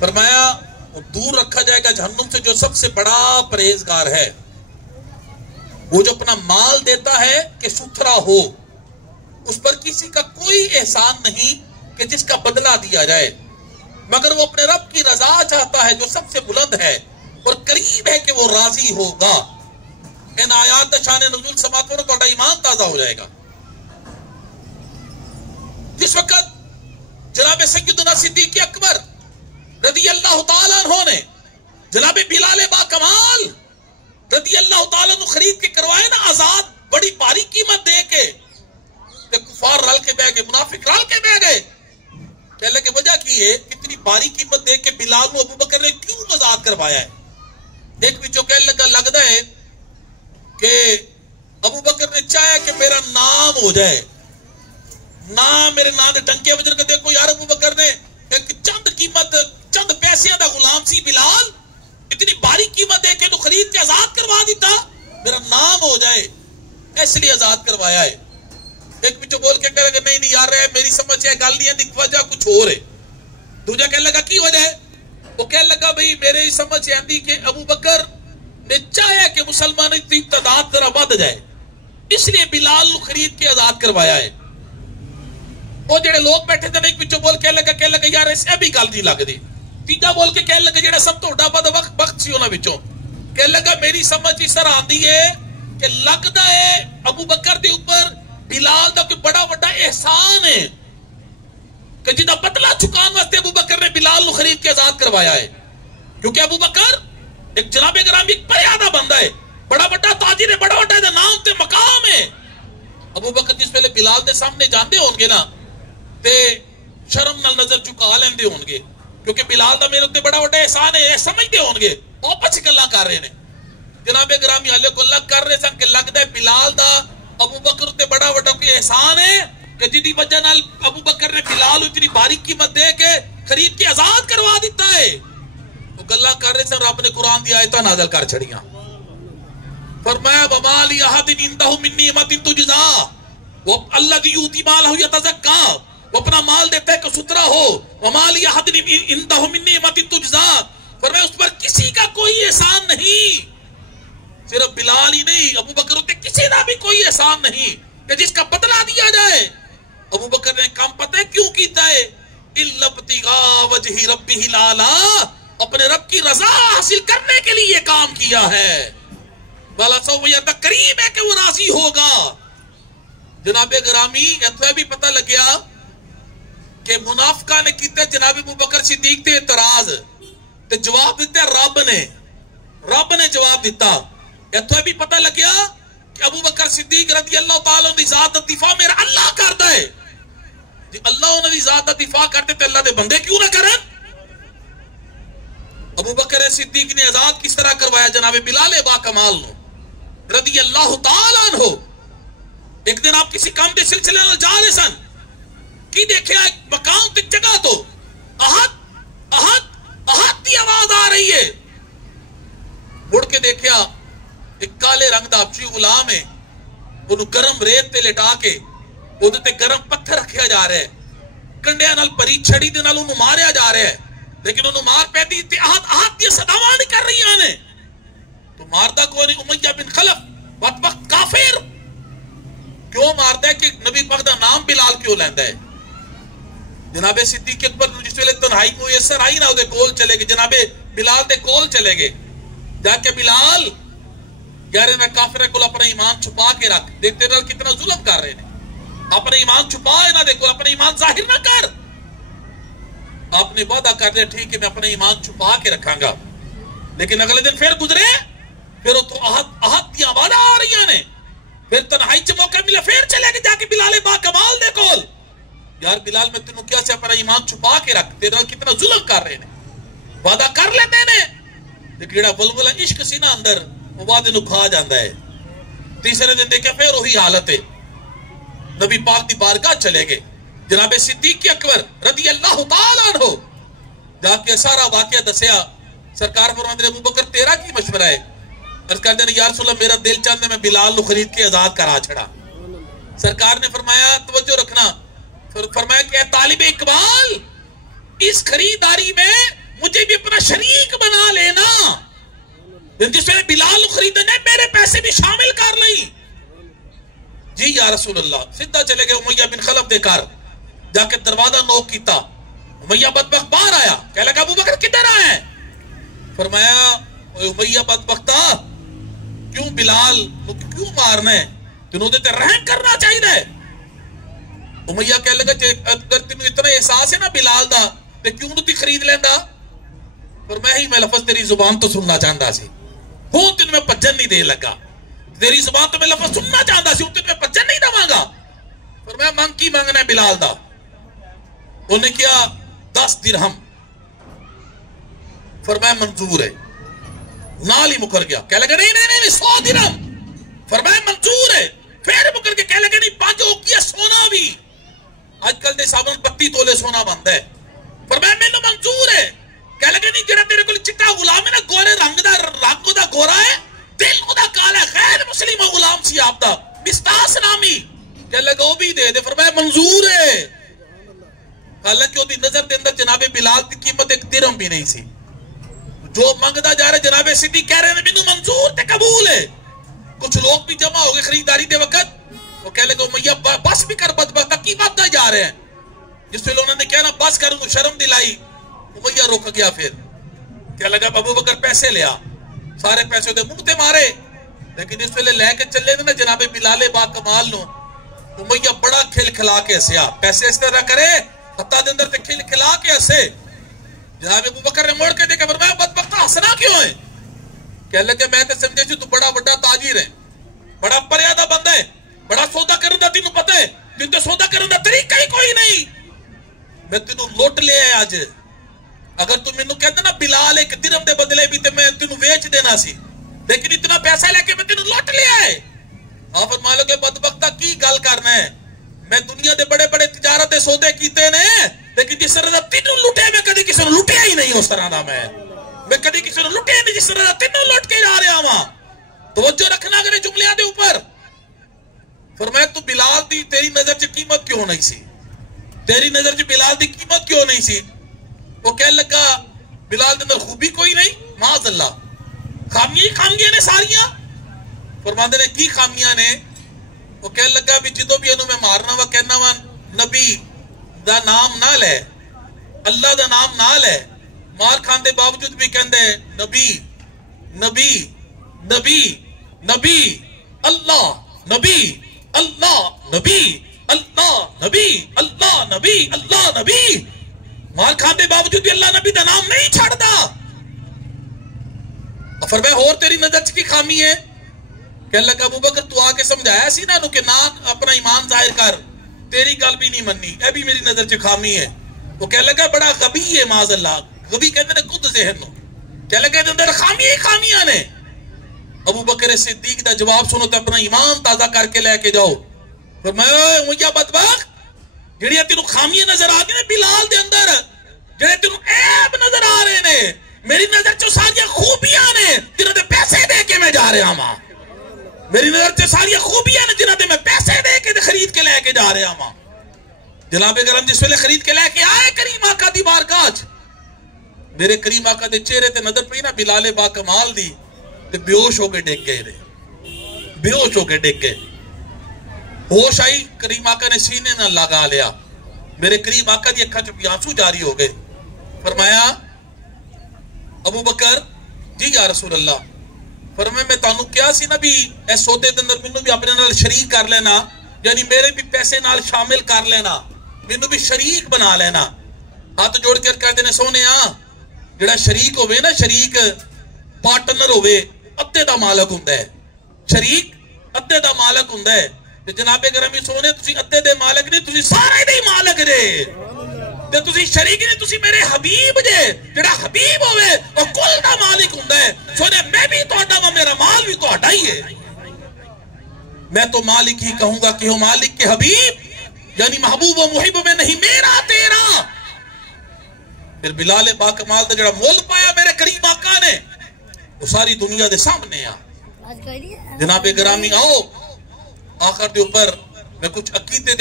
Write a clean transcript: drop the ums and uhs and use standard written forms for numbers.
فرمایا دور رکھا جائے گا جہنم سے جو سب سے بڑا پرہیزگار ہے، وہ جو اپنا مال دیتا ہے کہ ستھرا ہو، اس پر کسی کا کوئی احسان نہیں کہ جس کا بدلہ دیا جائے، مگر وہ اپنے رب کی رضا چاہتا ہے جو سب سے بلند ہے اور قریب ہے کہ وہ راضی ہوگا۔ ان آیات شان نزول سماعت کرو تو ایمان تازہ ہو جائے گا۔ جس وقت جناب سیدنا صدیق اکبر رضی اللہ تعالیٰ عنہ نے جناب بلال با کمال رضی اللہ تعالیٰ عنہ خرید کے کروائے نا آزاد، بڑی بھاری قیمت دے کے، کفار رل کے بہ گئے، منافق رل کے بہ گئے۔ کہنے لگے وجہ کی ہے کتنی بھاری قیمت دے کے بلال کو ابو بکر نے کیوں آزاد کروایا ہے؟ ایک بچوں کہنے لگتا ہے کہ ابو بکر نے چاہا کہ میرا نام ہو جائے، نام میرے نام دے ٹنکے وجر کے دیکھو یار ابو بکر نے ایک چند قیمت چند پیسے دا غلام سی بلال، اتنی بھاری قیمت دے کے تو خرید کے آزاد کروا دیتا، میرا نام ہو جائے، اس لیے آزاد کروایا ہے۔ ایک بچوں بول کے کہے گا نہیں یار میری سمجھ ہے گل نہیں ہے، دیکھ وجہ کچھ اور ہے۔ دوجہ کہنے لگا کی وجہ ہے؟ وہ کہنے لگا بھئی میرے سمجھ ہے آندی کہ ابو بکر نے چاہیا کہ مسلمان کی تعداد ذرا بڑھ جائے، اس لیے بلال خرید کے آزاد کروایا ہے۔ وہ جڑے لوگ بیٹھے تھے ایک بچوں بول کہنے لگا یار اس بھی گل نہیں لگ دی۔ تیجا بول کے کہنے لگا جڑا سب تو بد وقت سی انہاں وچوں کہنے لگا میری سمجھ اس طرح آندی ہے کہ لگدا ہے ابو بکر دے اوپر بلال دا کوئی بڑا بڑا احسان ہے کہ جدا بدلہ چکان واسطے ابو بکر نے بلال کو خرید کے آزاد کروایا ہے، کیونکہ ابو بکر ایک جناب گرامی ایک پیادہ بندہ ہے، بڑا بڑا تاجر ہے، بڑا بڑا نام تے مقام ہے۔ ابو بکر جس ویلے بلال دے سامنے جاندے ہون گے نا تے شرم نال نظر چکا لیندے ہون گے، کیونکہ بلال دا میرے تے بڑا بڑا احسان ہے، سمجھدے ہون گے آپس گلاں کر رہے نے۔ جناب گرامی حالے کو لگ کر رہے سن کہ لگدا ہے بلال دا ابو بکر تے بڑا بڑا کوئی احسان ہے کہ جدی وجہ نال ابو بکر نے بلال اتنی بھاری قیمت دے کے خرید کے آزاد کروا دیتا ہے۔ وہ گلاں کر رہے سن، رب نے قرآن دی آیتاں نازل کر چھڑیاں۔ فرمایا وما لی احد عنده من نعمت تجزا، وہ الذی یؤتی مالہ یتزکا، وہ اپنا مال دیتا ہے کہ ستھرا ہو۔ وما لی احد عنده من نعمت تجزا، فرمایا اس پر کسی کا کوئی احسان نہیں، صرف بلال ہی نہیں ابو بکر ہوتے کسی کا بھی کوئی احسان نہیں کہ جس کا بدلہ دیا جائے۔ ابو بکر نے کام پتہ ہے کیوں کیتا ہے؟ الا ابتغاء وجہ ربہ الاعلی، اپنے رب کی رضا حاصل کرنے کے لیے یہ کام کیا ہے۔ والا سو یہ قریب ہے کہ وہ راضی ہوگا۔ جناب گرامی اتنا بھی پتہ لگیا کہ منافقہ نے کیتے جناب ابو بکر صدیق تے اعتراض تے جواب دیتا رب نے جواب دیتا۔ اتنا بھی پتہ لگیا کہ ابو بکر صدیق رضی اللہ تعالیٰ عنہ ذات دا دفاع میرا اللہ کردا ہے، جی اللہ انہاں دی ذات دا دفاع کرتے تے اللہ دے بندے کیوں نہ کرن؟ ابو بکر صدیق نے آزاد کس طرح کروایا جناب بلال با کمال نو رضی اللہ تعالیٰ عنہ۔ ایک دن آپ کسی کام دے سلسلے میں جا رہے سن، کی دیکھیا ایک مقام تے جگہ تو احد دی آواز آ رہی ہے۔ مڑ کے دیکھیا ایک کالے رنگ دا حبشی غلام ہے، انہوں گرم ریت تے لٹا کے وہ تے گرم پتھر رکھیا جا رہا ہے، کنڈیاں نال پری چھڑی دے نال انہوں ماریا جا رہا ہے، لیکن انہوں مار پیدی تے احد دی صداواں نہیں کر رہی آنے تو ماردا کوئی نہیں۔ امیہ بن خلف وقت کافر کیوں ماردا ہے کہ نبی پاک دا نام بلال کیوں لیندا ہے؟ جناب صدیق اکبر جس ویلے تنہائی میسر آئی نا وہ کول چلے گئے، جناب بلال دے کول چلے گئے، جا کے بلال یار نہ کافر کو اپنا ایمان چھپا کے رکھ، دیکھتے رہے کتنا ظلم کر رہے ہیں، اپنا ایمان چھپا ہے نہ دیکھو، اپنا ایمان ظاہر نہ کر۔ آپ نے وعدہ کر دیا ٹھیک ہے میں اپنا ایمان چھپا کے رکھاں گا، لیکن اگلے دن پھر گزرے، پھر وہ تو احد دی آواز آ رہی نے، پھر تنہائی چ موقع ملا پھر چلے گئے جا کے بلال با کمال دے کول، یار بلال میں تینوں کیا سے اپنا ایمان چھپا کے رکھ، تیرے نال کتنا ظلم کر رہے ہیں، وعدہ کر لیتے نے، لیکن جڑا بلبلا عشق سی نا اندر وہ وعدے نو کھا جاندا ہے۔ تیسرے دن دیکھا پھر وہی حالت ہے، نبی پاک دی بارگاہ چلے گئے، جناب صدیق اکبر رضی اللہ تعالیٰ عنہ جا کے سارا واقعہ دسیا۔ سرکار فرماتے ہیں ابو بکر تیرا کی مشورہ ہے؟ عرض کر دیا یا رسول اللہ میرا دل چاہتا ہے میں بلال کو خرید کے آزاد کرا چھڑا۔ سرکار نے فرمایا توجہ رکھنا، فرمایا کہ اے طالب اقبال اس خریداری میں مجھے بھی اپنا شریک بنا لینا، جس میں بلال خریدنے میرے پیسے بھی شامل کر لیں۔ جی یا رسول اللہ۔ سیدھا چلے گئے امیہ بن خلف دے کر، جا کے دروازہ نوک کیتا، امیہ بدبخت باہر آیا، کہہ لگا ابو بکر کدھر آئے؟ فرمایا امیہ بدبختہ کیوں بلال کیوں مارنا ہے، تنوں دے تے رحم کرنا چاہیے۔ امیہ کہہ لگا اگر تنوں اتنا احساس ہے نا بلال دا تے کیوں نو تی خرید لینا؟ فرمایا ہی میں لفظ تیری زبان تو سننا چاہتا سی، ہوں تین میں پجن نہیں دے لگا، تیری زبان تو میں لفظ سننا چاہتا سی، ہوں تین میں پجن نہیں دے مانگا۔ فرمایا مانگ کی مانگنا ہے بلال دا؟ انہیں کیا 10 درہم۔ فرمایا منظور ہے، نال ہی مکر گیا، کہہ لگا نہیں 100 درہم۔ فرمایا منظور ہے، پھر مکر کے کہہ لگا نہیں 5 اوکیا سونا بھی، آج کل دے صاحب 32 تولے سونا بنتا ہے۔ فرمایا میں نے منظور ہے، کہہ لگا نہیں جڑا تیرے کو چٹا غلام ہے نا، گورے رنگ دا گورا ہے، دل دا کالا ہے، غیر مسلم غلام سی آپ دا مستاس نامی، کہہ لگا وہ بھی دے دے۔ فرمایا منظور ہے، حالانکہ وہ دی نظر دے اندر جناب بلال کی قیمت 1 درہم بھی نہیں سی۔ جو منگدا جا رہے جناب صدیق کہہ رہے ہیں مینوں منظور تے قبول ہے۔ کچھ لوگ بھی جمع ہو گئے خریداری دے وقت، وہ کہہ لگا امیہ بس بھی کر بدبختہ کی بات دا جا رہے ہیں، جس پہ انہوں نے کہا نا بس کر، انہوں شرم دلائی، امیہ رک گیا۔ پھر کہہ لگا ابو بکر پیسے لیا، سارے پیسے دے منہ تے مارے، لیکن اس پہلے لے کے چلے نا جناب بلال با کمال نو، امیہ بڑا کھل کھلا کے ہسیا، پیسے اس طرح کرے حتیٰ دے اندر تے کھل کھلا کے ہسے۔ جناب ابو بکر نے موڑ کے دیکھا، فرمایا بدبختہ ہسنا کیوں ہے؟ کہہ لگے میں تے سمجھے چھو تو بڑا بڑا تاجر ہے، بڑا پریادہ بندہ ہے، بڑا سودا کرنے دا تینوں پتہ ہے، تین تے سودا کرنے دا طریقہ ہی کوئی نہیں، میں تینوں لوٹ لے آئے آج۔ اگر تم منوں کہتے نا بلال 1 درہم دے بدلے بھی تے میں تینوں ویچ دینا سی، لیکن اتنا پیسہ لے کے میں تینوں لوٹ لے آئے۔ آپ فرما لو کہ بدبختہ کی گل کرنا ہے، میں دنیا دے بڑے بڑے تجارت دے سودے کیتے نے، لیکن جس طرح دا تینوں لٹے میں کدی کسی نے لٹیا ہی نہیں، اس طرح دا میں کدی کسی نے لٹے نہیں جس طرح دا تینوں لٹ کے جا رہا ہاں۔ توجہ رکھنا اگر جملیاں دے اوپر۔ فرمایا تو بلال دی تیری نظر چ قیمت کیوں نہیں سی، تیری نظر چ بلال دی قیمت کیوں نہیں سی؟ وہ کہہ لگا بلال دے اندر خوبی کوئی نہیں، معاذ اللہ، خامیاں نے ساریاں۔ فرماندے نے کی خامیاں نے؟ وہ کہہ لگا بھی جدو بھی انہوں میں مارنا وا کہنا وا نبی دا نام نہ لے، اللہ دا نام نہ لے، مار کھان دے باوجود بھی کہندے نبی نبی نبی نبی اللہ نبی اللہ نبی اللہ نبی اللہ نبی اللہ نبی، مار کھان دے باوجود بھی اللہ نبی دا نام نہیں چھڑ دا۔ فرمایا اور تیری نظر چ کی خامی ہے؟ کہنے لگا ابو بکر تو آ کے سمجھایا سی نا کہ نہ اپنا ایمان ظاہر کر، تیری گل بھی نہیں مننی، اے بھی میری نظر چ خامی ہے۔ وہ کہنے لگا بڑا غبی ہے، معاذ اللہ، غبی کہتے ہیں خود ذہن نو، کہنے لگا اندر خامیاں ہی خامیاں نے۔ ابو بکر صدیق دا جواب سنو تے اپنا ایمان تازہ کر کے لے کے جاؤ۔ فرمایا امیہ بدبخت جڑیاں تینوں خامیاں نظر آ گئی نے بلال دے اندر، جڑے تینوں عیب نظر آ رہے نے، میری نظر چ ساری خوبیاں نے جنہاں تے پیسے دے کے میں جا رہا ہاں، میری نظر چ ساری خوبیاں نے جنہاں تے میں پیسے دے کے خرید کے لے کے جا رہا ہاں۔ جناب کرم جس ویلے خرید کے لے کے آئے کریم آقا دی بارگاہ وچ، میرے کریم آقا دے چہرے تے نظر پئی نا بلال با کمال دی، تے بے ہوش ہو کے ڈگ گئے، بے ہوش ہو کے ڈگ گئے۔ ہوش آئی، کریم آقا نے سینے نہ لگا لیا، میرے کریم آقا دی اکھاں چ آنسو جاری ہو گئے۔ فرمایا ابو بکر جی یا رسول اللہ، فرمایا میں تانوں کیا سی نا بھی اے سودے دے اندر مینوں بھی اپنے نال شریک کر لینا، یعنی میرے بھی پیسے نال شامل کر لینا، مینوں بھی شریک بنا لینا۔ ہاتھ جوڑ کے کہتے ہیں سونے جڑا شریک ہوئے نا، شریک پارٹنر ہوئے ادھے دا مالک ہوندا ہے، شریک ادھے دا مالک ہوندا ہے۔ تے جناب گرامی سونے تسی ادھے دے مالک نہیں، تسی سارے دے مالک جے، تے تسی شریک نہیں، تسی میرے حبیب جے، جڑا حبیب ہوئے وہ کل دا مالک ہوندا ہے۔ سونے میں بھی تہاڈا وا، میرا مال بھی تہاڈا ہی ہے، میں تو مالک ہی کہوں گا کہ ہو مالک کے حبیب، یعنی محبوب و محب میں نہیں میرا تیرا۔ پھر بلال با کمال دا جڑا مول پایا میرے کریم آقا نے، وہ ساری دنیا دے سامنے آ۔ جناب گرامی آؤ آخر دے اوپر میں کچھ عقیدے